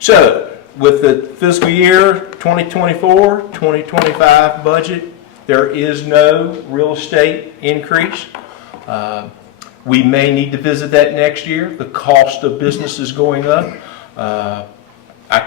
So, with the fiscal year 2024-2025 budget, there is no real estate increase. We may need to visit that next year. The cost of business is going up. I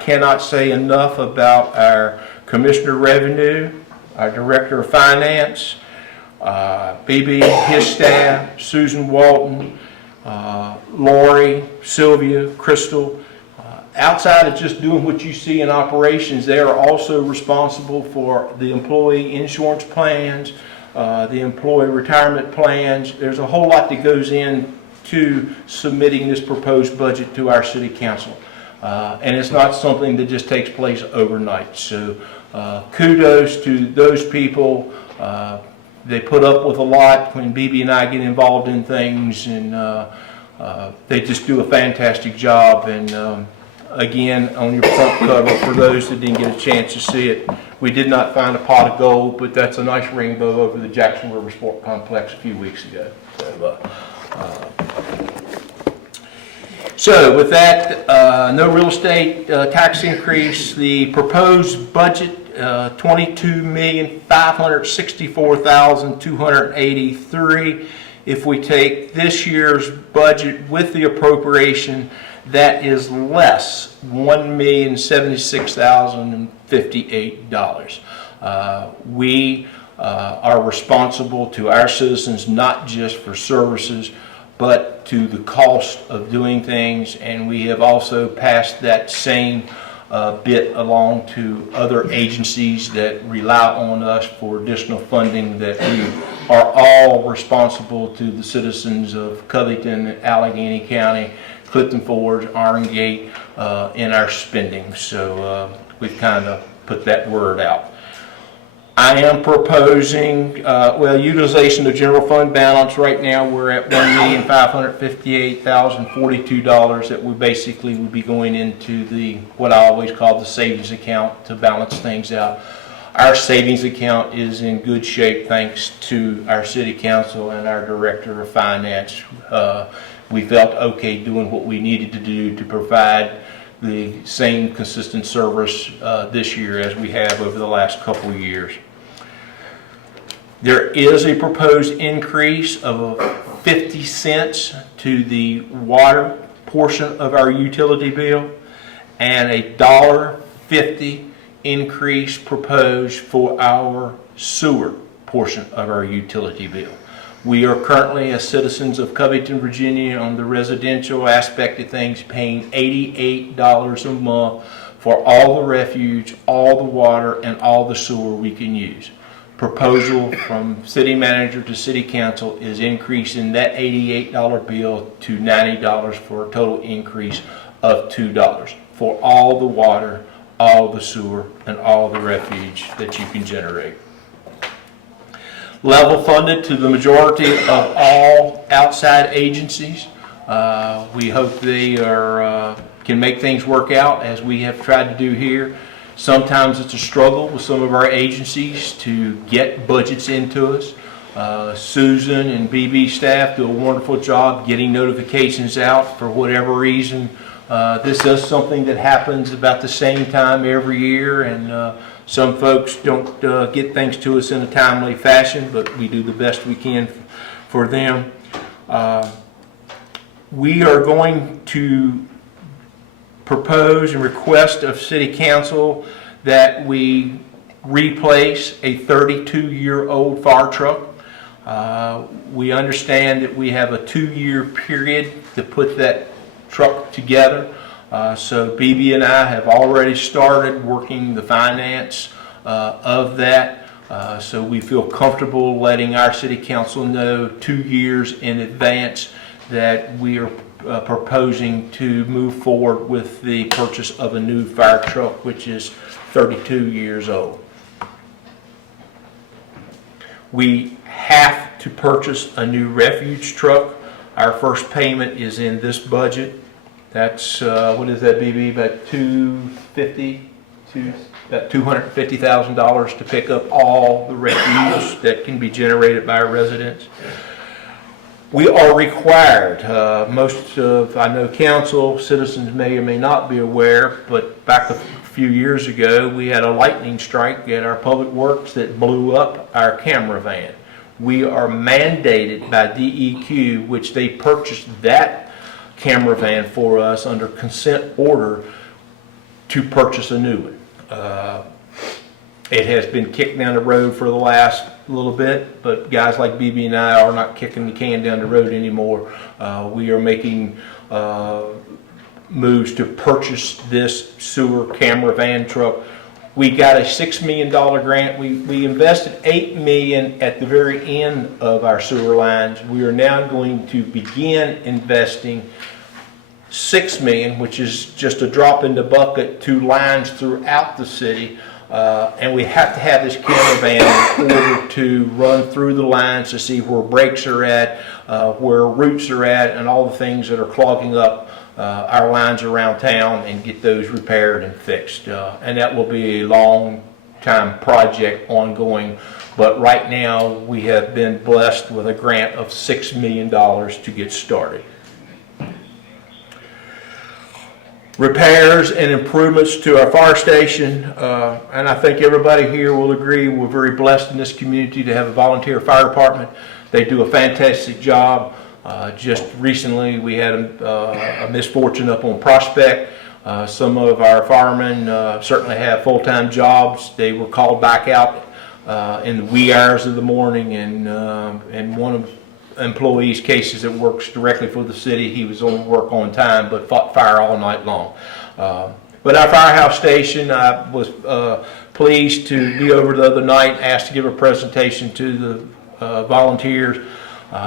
cannot say enough about our Commissioner of Revenue, our Director of Finance, BB, his staff, Susan Walton, Lori, Sylvia, Crystal. Outside of just doing what you see in operations, they are also responsible for the employee insurance plans, the employee retirement plans. There's a whole lot that goes into submitting this proposed budget to our City Council. And it's not something that just takes place overnight. So kudos to those people. They put up with a lot when BB and I get involved in things, and they just do a fantastic job. And again, on your front cover, for those that didn't get a chance to see it, we did not find a pot of gold, but that's a nice rainbow over the Jackson River Sport Complex a few weeks ago. So with that, no real estate tax increase. The proposed budget, $22,564,283. If we take this year's budget with the appropriation, that is less $1,076,058. We are responsible to our citizens not just for services, but to the cost of doing things, and we have also passed that same bit along to other agencies that rely on us for additional funding, that we are all responsible to the citizens of Covington, Allegheny County, Clifton Forge, Iron Gate in our spending. So we've kind of put that word out. I am proposing, utilization of general fund balance. Right now we're at $1,558,042 that we basically would be going into the, what I always call the savings account, to balance things out. Our savings account is in good shape thanks to our City Council and our Director of Finance. We felt okay doing what we needed to do to provide the same consistent service this year as we have over the last couple of years. There is a proposed increase of 50 cents to the water portion of our utility bill, and a $1.50 increase proposed for our sewer portion of our utility bill. We are currently, as citizens of Covington, Virginia, on the residential aspect of things, paying $88 a month for all the refuge, all the water, and all the sewer we can use. Proposal from City Manager to City Council is increasing that $88 bill to $90 for a total increase of $2 for all the water, all the sewer, and all the refuge that you can generate. Level funded to the majority of all outside agencies. We hope they can make things work out as we have tried to do here. Sometimes it's a struggle with some of our agencies to get budgets into us. Susan and BB staff do a wonderful job getting notifications out. For whatever reason, this is something that happens about the same time every year, and some folks don't get things to us in a timely fashion, but we do the best we can for them. We are going to propose and request of City Council that we replace a 32-year-old fire truck. We understand that we have a 2-year period to put that truck together. So BB and I have already started working the finance of that. So we feel comfortable letting our City Council know 2 years in advance that we are proposing to move forward with the purchase of a new fire truck, which is 32 years old. We have to purchase a new refuge truck. Our first payment is in this budget. That's what is that, BB? About $250,000 to pick up all the refuse that can be generated by our residents. We are required, most of, I know council, citizens may or may not be aware, but back a few years ago, we had a lightning strike at our public works that blew up our camera van. We are mandated by DEQ, which they purchased that camera van for us under consent order, to purchase a new one. It has been kicked down the road for the last little bit, but guys like BB and I are not kicking the can down the road anymore. We are making moves to purchase this sewer camera van truck. We got a $6 million grant. We invested $8 million at the very end of our sewer lines. We are now going to begin investing $6 million, which is just a drop in the bucket, to lines throughout the city. And we have to have this camera van in order to run through the lines to see where breaks are at, where roots are at, and all the things that are clogging up our lines around town, and get those repaired and fixed. And that will be a long time project ongoing, but right now we have been blessed with a grant of $6 million to get started. Repairs and improvements to our fire station, and I think everybody here will agree we're very blessed in this community to have a volunteer fire department. They do a fantastic job. Just recently we had a misfortune up on Prospect. Some of our firemen certainly have full-time jobs. They were called back out in the wee hours of the morning, and one of employees' cases that works directly for the city, he was on work on time but fought fire all night long. But our firehouse station, I was pleased to be over the other night, asked to give a presentation to the volunteers.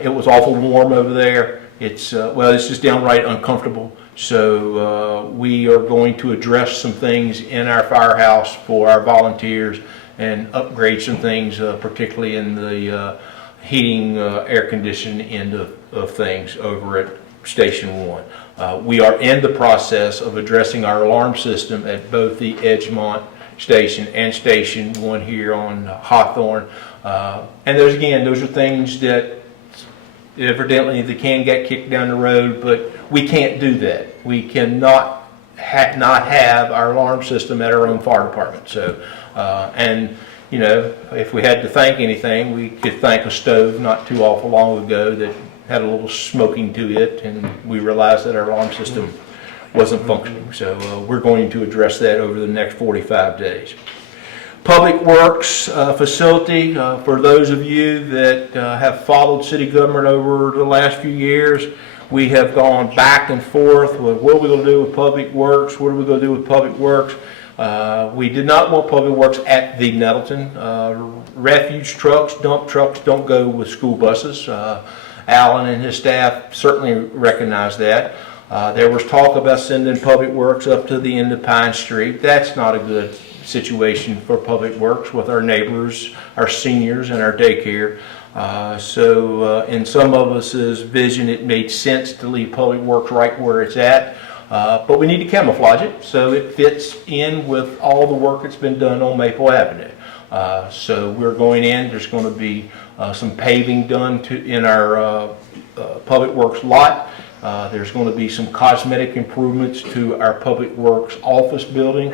It was awful warm over there. It's just downright uncomfortable. So we are going to address some things in our firehouse for our volunteers and upgrade some things, particularly in the heating, air conditioning end of things over at Station 1. We are in the process of addressing our alarm system at both the Edgemont Station and Station 1 here on Hawthorne. And those are things that evidently they can get kicked down the road, but we can't do that. We cannot not have our alarm system at our own fire department. So, and you know, if we had to thank anything, we could thank a stove not too awful long ago that had a little smoking to it, and we realized that our alarm system wasn't functioning. So we're going to address that over the next 45 days. Public Works facility, for those of you that have followed city government over the last few years, we have gone back and forth with what are we going to do with Public Works, what are we going to do with Public Works. We did not want Public Works at the Nettleton. Refuge trucks, dump trucks don't go with school buses. Alan and his staff certainly recognize that. There was talk about sending Public Works up to the end of Pine Street. That's not a good situation for Public Works with our neighbors, our seniors, and our daycare. So in some of us's vision, it made sense to leave Public Works right where it's at. But we need to camouflage it so it fits in with all the work that's been done on Maple Avenue. So we're going in, there's going to be some paving done in our Public Works lot. There's going to be some cosmetic improvements to our Public Works office building.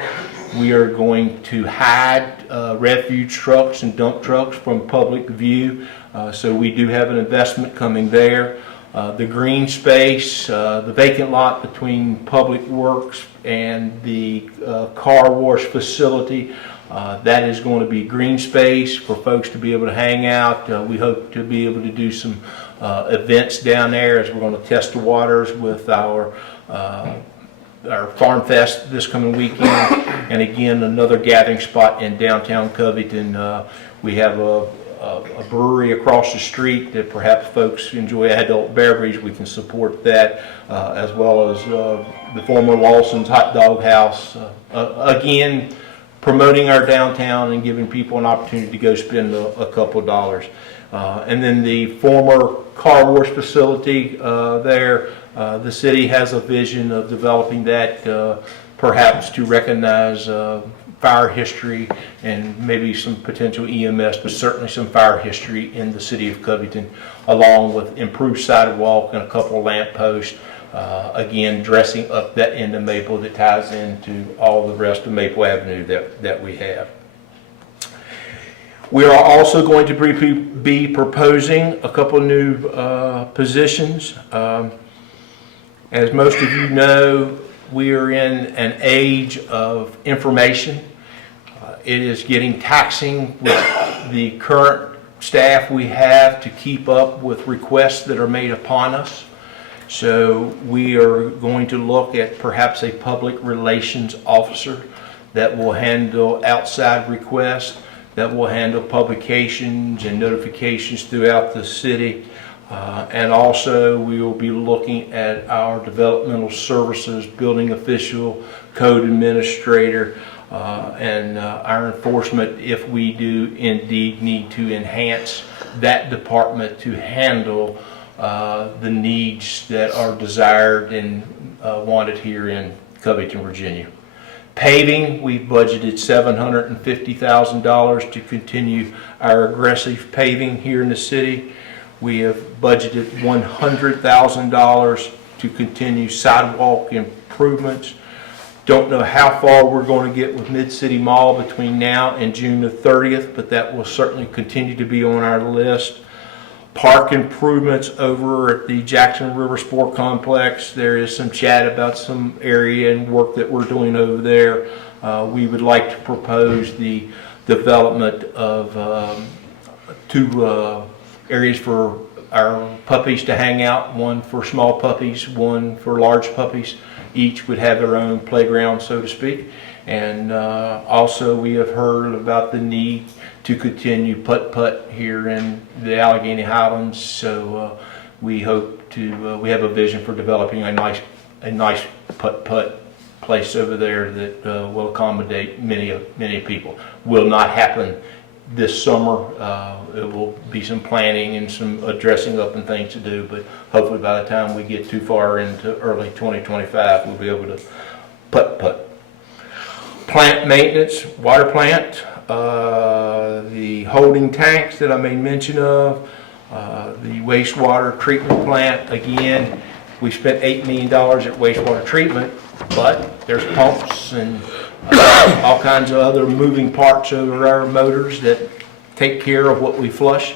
We are going to hide refuge trucks and dump trucks from public view. So we do have an investment coming there. The green space, the vacant lot between Public Works and the car wash facility, that is going to be green space for folks to be able to hang out. We hope to be able to do some events down there as we're going to test the waters with our Farm Fest this coming weekend, and again another gathering spot in downtown Covington. We have a brewery across the street that perhaps folks enjoy adult beverage. We can support that, as well as the former Lawson's Hot Dog House. Again, promoting our downtown and giving people an opportunity to go spend a couple of dollars. And then the former car wash facility there, the city has a vision of developing that perhaps to recognize fire history and maybe some potential EMS, but certainly some fire history in the city of Covington, along with improved sidewalk and a couple of lamp posts. Again, dressing up that end of Maple that ties into all the rest of Maple Avenue that we have. We are also going to be proposing a couple new positions. As most of you know, we are in an age of information. It is getting taxing with the current staff we have to keep up with requests that are made upon us. So we are going to look at perhaps a public relations officer that will handle outside requests, that will handle publications and notifications throughout the city. And also we will be looking at our developmental services, building official, code administrator, and our enforcement if we do indeed need to enhance that department to handle the needs that are desired and wanted here in Covington, Virginia. Paving, we've budgeted $750,000 to continue our aggressive paving here in the city. We have budgeted $100,000 to continue sidewalk improvements. Don't know how far we're going to get with Mid-City Mall between now and June the 30th, but that will certainly continue to be on our list. Park improvements over at the Jackson River Sport Complex. There is some chat about some area and work that we're doing over there. We would like to propose the development of two areas for our puppies to hang out, one for small puppies, one for large puppies. Each would have their own playground, so to speak. And also we have heard about the need to continue putt-putt here in the Allegheny Highlands. So we hope to, we have a vision for developing a nice putt-putt place over there that will accommodate many people. Will not happen this summer. It will be some planning and some dressing up and things to do, but hopefully by the time we get too far into early 2025, we'll be able to putt-putt. Plant maintenance, water plant, the holding tanks that I made mention of, the wastewater treatment plant. Again, we spent $8 million at wastewater treatment, but there's pumps and all kinds of other moving parts over our motors that take care of what we flush.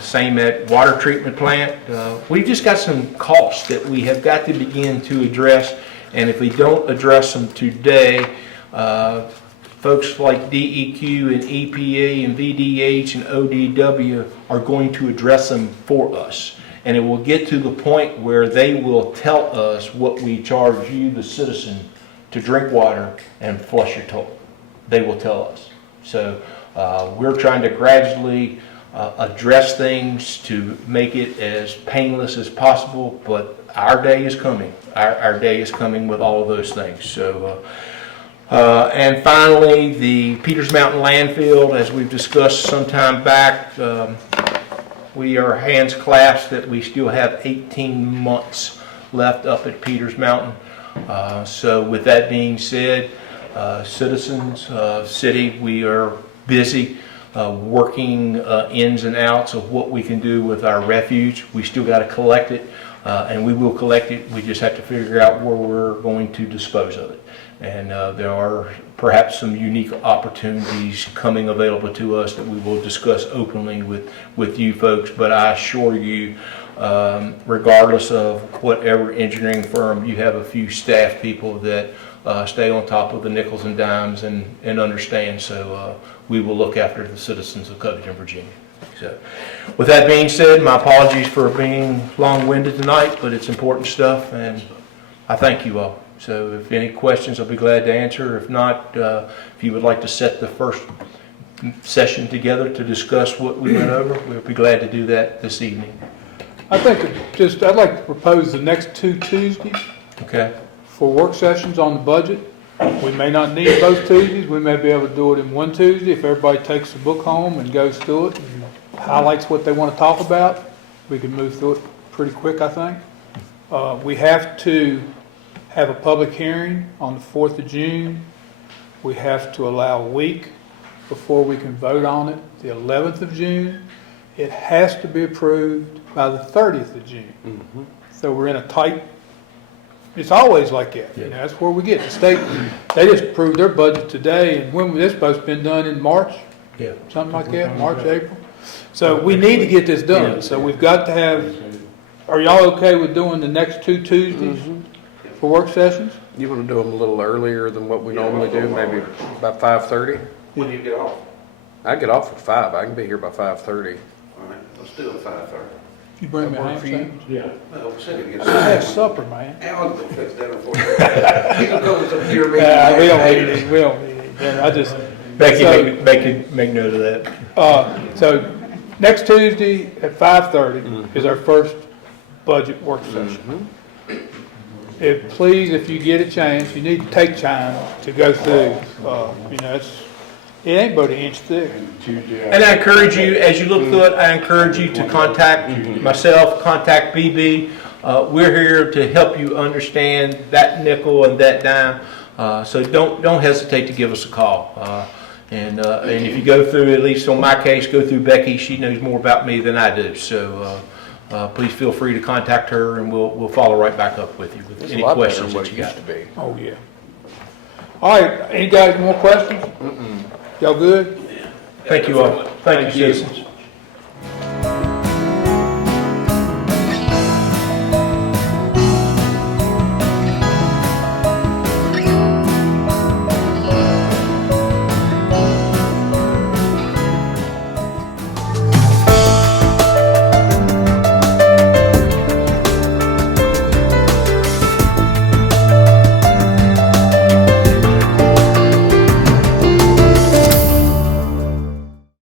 Same at water treatment plant. We've just got some costs that we have got to begin to address, and if we don't address them today, folks like DEQ and EPA and VDH and ODW are going to address them for us. And it will get to the point where they will tell us what we charge you, the citizen, to drink water and flush your toilet. They will tell us. So we're trying to gradually address things to make it as painless as possible, but our day is coming. Our day is coming with all of those things. So. And finally, the Peters Mountain landfill, as we've discussed some time back, we are hands clasped that we still have 18 months left up at Peters Mountain. So with that being said, citizens, city, we are busy working ins and outs of what we can do with our refuge. We still got to collect it, and we will collect it. We just have to figure out where we're going to dispose of it. And there are perhaps some unique opportunities coming available to us that we will discuss openly with you folks. But I assure you, regardless of whatever engineering firm, you have a few staff people that stay on top of the nickels and dimes and understand. So we will look after the citizens of Covington, Virginia. So with that being said, my apologies for being long-winded tonight, but it's important stuff, and I thank you all. So if any questions, I'll be glad to answer. If not, if you would like to set the first session together to discuss what we went over, we'll be glad to do that this evening. I think I'd like to propose the next 2 Tuesdays Okay. for work sessions on the budget. We may not need both Tuesdays. We may be able to do it in one Tuesday if everybody takes the book home and goes through it and highlights what they want to talk about. We can move through it pretty quick, I think. We have to have a public hearing on the 4th of June. We have to allow a week before we can vote on it, the 11th of June. It has to be approved by the 30th of June. So we're in a tight, it's always like that. You know, that's where we get. The state, they just approved their budget today, and when was this supposed to been done in March? Yeah. Something like that, March, April? So we need to get this done. So we've got to have, are y'all okay with doing the next 2 Tuesdays for work sessions? You want to do them a little earlier than what we normally do, maybe about 5:30? When do you get off? I get off at 5. I can be here by 5:30. All right, let's do it 5:30. You bring me a ham sandwich? Yeah. Well, we said it again. I had supper, man. Alan will fix that for you. He can come to some deer meeting. We don't need it, we don't need it. Yeah, I just, Becky, So- make note of that. so next Tuesday at 5:30 is our first budget work session. Please, if you get a chance, you need to take time to go through, you know, it ain't but an inch thick. And I encourage you, as you look through it, I encourage you to contact myself, contact BB. We're here to help you understand that nickel and that dime. So don't hesitate to give us a call. And if you go through, at least on my case, go through Becky. She knows more about me than I do. So please feel free to contact her, and we'll follow right back up with you with It's any a lot better questions than what that it you used got. to be. Oh, yeah. All right, any guys more questions? Y'all good? Thank you all. Thank you, citizens.